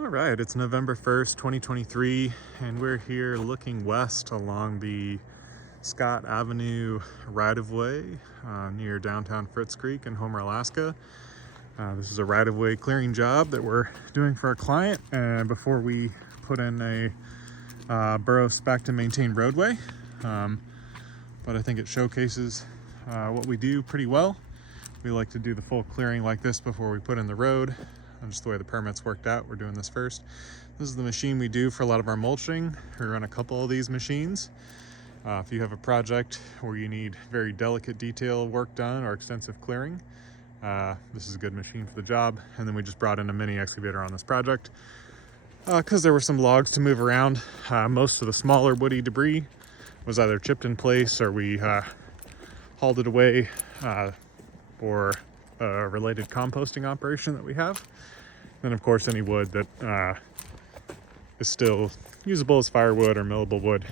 All right, it's November 1st, 2023, and we're here looking west along the Scott Avenue right-of-way near downtown Fritz Creek in Homer, Alaska. This is a right-of-way clearing job that we're doing for a client, and before we put in a borough spec and maintained roadway. But I think it showcases what we do pretty well. We like to do the full clearing like this before we put in the road. And just the way the permits worked out, we're doing this first. This is the machine we do for a lot of our mulching. We run a couple of these machines. If you have a project where you need very delicate detail work done or extensive clearing, this is a good machine for the job. And then we just brought in a mini excavator on this project because there were some logs to move around. Most of the smaller woody debris was either chipped in place or we hauled it away for a related composting operation that we have. And of course, any wood that is still usable as firewood or millable wood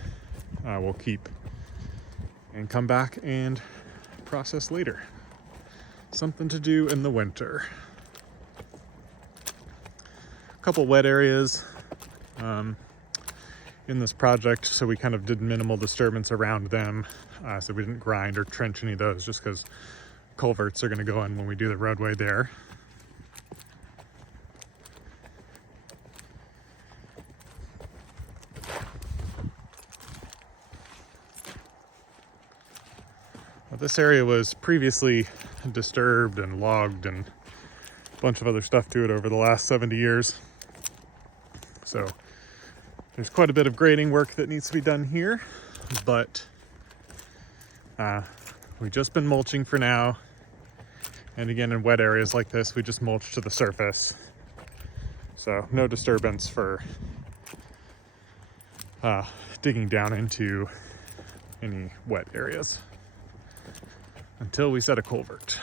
we'll keep and come back and process later. Something to do in the winter. A couple wet areas in this project, so we kind of did minimal disturbance around them, so we didn't grind or trench any of those just because culverts are going to go in when we do the roadway there. This area was previously disturbed and logged and a bunch of other stuff to it over the last 70 years. So there's quite a bit of grading work that needs to be done here, but we've just been mulching for now. And again, in wet areas like this, we just mulch to the surface. So no disturbance for digging down into any wet areas until we set a culvert.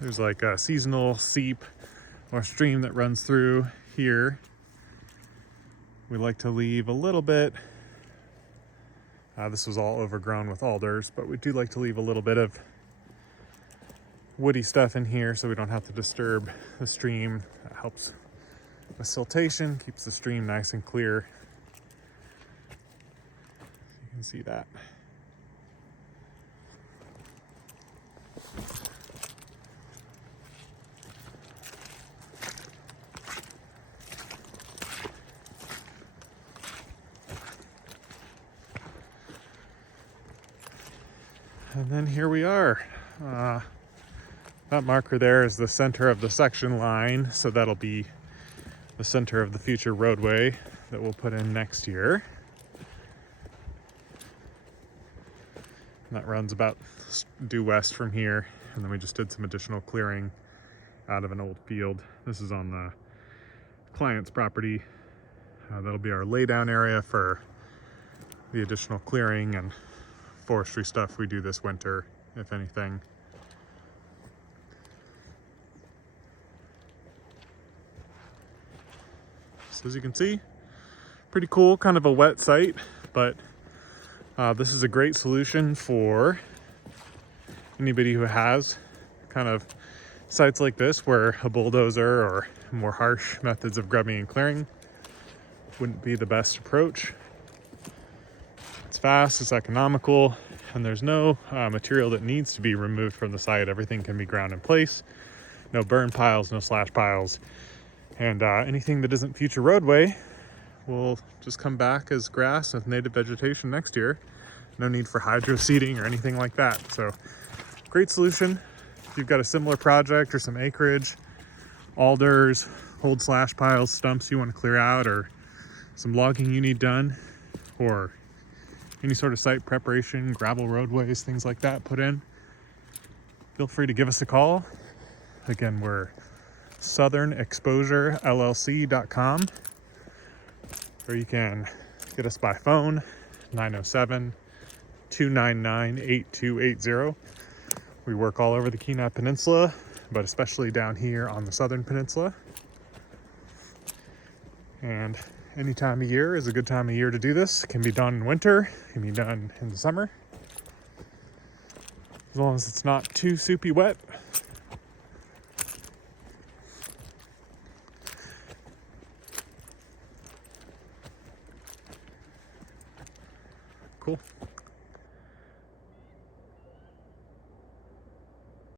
There's like a seasonal seep or stream that runs through here. We like to leave a little bit. This was all overgrown with alders, but we do like to leave a little bit of woody stuff in here so we don't have to disturb the stream. That helps with siltation, keeps the stream nice and clear. You can see that. And then here we are. That marker there is the center of the section line, so that'll be the center of the future roadway that we'll put in next year. And that runs about due west from here, and then we just did some additional clearing out of an old field. This is on the client's property. That'll be our laydown area for the additional clearing and forestry stuff we do this winter, if anything. So as you can see, pretty cool, kind of a wet site, but this is a great solution for anybody who has kind of sites like this where a bulldozer or more harsh methods of grubbing and clearing wouldn't be the best approach. It's fast, it's economical, and there's no material that needs to be removed from the site. Everything can be ground in place. No burn piles, no slash piles. And anything that isn't future roadway will just come back as grass with native vegetation next year. No need for hydro seeding or anything like that. So great solution. If you've got a similar project or some acreage, alders, old slash piles, stumps you want to clear out, or some logging you need done, or any sort of site preparation, gravel roadways, things like that put in, feel free to give us a call. Again, we're southernexposurellc.com, or you can get us by phone, 907-299-8280. We work all over the Kenai Peninsula, but especially down here on the Southern Peninsula. And any time of year is a good time of year to do this. It can be done in winter, it can be done in the summer. As long as it's not too soupy wet,